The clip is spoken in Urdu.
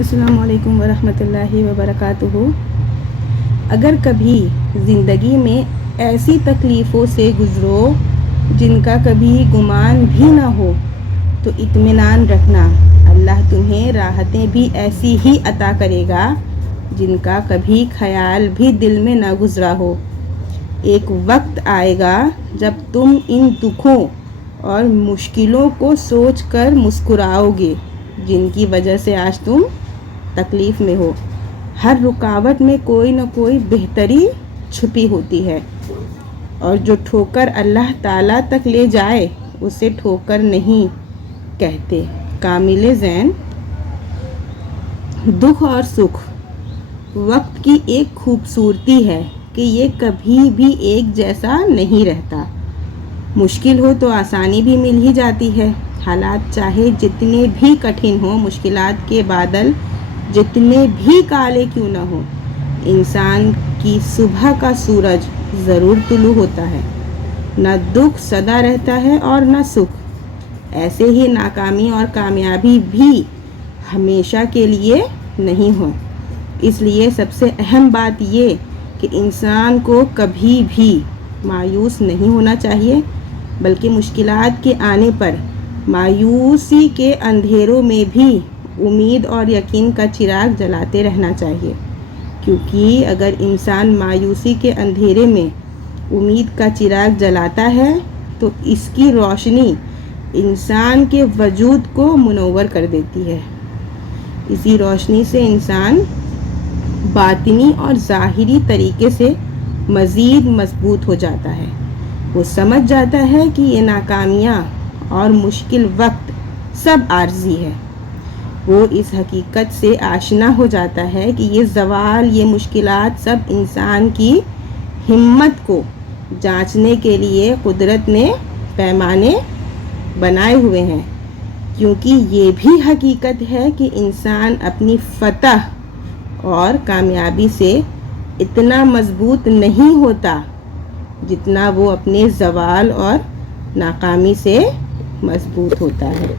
السلام علیکم ورحمۃ اللہ وبرکاتہ۔ اگر کبھی زندگی میں ایسی تکلیفوں سے گزرو جن کا کبھی گمان بھی نہ ہو تو اطمینان رکھنا، اللہ تمہیں راحتیں بھی ایسی ہی عطا کرے گا جن کا کبھی خیال بھی دل میں نہ گزرا ہو۔ ایک وقت آئے گا جب تم ان دکھوں اور مشکلوں کو سوچ کر مسکراؤ گے جن کی وجہ سے آج تم تکلیف میں ہو۔ ہر رکاوٹ میں کوئی نہ کوئی بہتری چھپی ہوتی ہے، اور جو ٹھوکر اللہ تعالیٰ تک لے جائے اسے ٹھوکر نہیں کہتے۔ کامل ذہن۔ دکھ اور سکھ وقت کی ایک خوبصورتی ہے کہ یہ کبھی بھی ایک جیسا نہیں رہتا۔ مشکل ہو تو آسانی بھی مل ہی جاتی ہے۔ حالات چاہے جتنے بھی کٹھن ہوں، مشکلات کے بادل جتنے بھی کالے کیوں نہ ہوں، انسان کی صبح کا سورج ضرور طلوع ہوتا ہے۔ نہ دکھ سدا رہتا ہے اور نہ سکھ۔ ایسے ہی ناکامی اور کامیابی بھی ہمیشہ کے لیے نہیں ہو۔ اس لیے سب سے اہم بات یہ کہ انسان کو کبھی بھی مایوس نہیں ہونا چاہیے، بلکہ مشکلات کے آنے پر مایوسی کے اندھیروں میں بھی امید اور یقین کا چراغ جلاتے رہنا چاہیے، کیونکہ اگر انسان مایوسی کے اندھیرے میں امید کا چراغ جلاتا ہے تو اس کی روشنی انسان کے وجود کو منور کر دیتی ہے۔ اسی روشنی سے انسان باطنی اور ظاہری طریقے سے مزید مضبوط ہو جاتا ہے۔ وہ سمجھ جاتا ہے کہ یہ ناکامیاں اور مشکل وقت سب عارضی ہے۔ وہ اس حقیقت سے آشنا ہو جاتا ہے کہ یہ زوال، یہ مشکلات سب انسان کی ہمت کو جانچنے کے لیے قدرت نے پیمانے بنائے ہوئے ہیں، کیونکہ یہ بھی حقیقت ہے کہ انسان اپنی فتح اور کامیابی سے اتنا مضبوط نہیں ہوتا جتنا وہ اپنے زوال اور ناکامی سے مضبوط ہوتا ہے۔